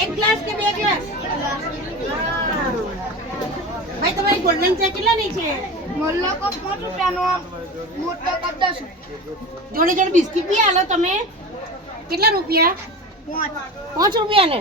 एक ग्लास के 2 ग्लास भाई तुम्हारी गोल्डन चाय कितना नहीं है मोल्लो कप 5 रुपया नो मोटो कप 10 जोड़े जोड़े बिस्किट भी आलो तमे कितना रुपया 5 रुपया ने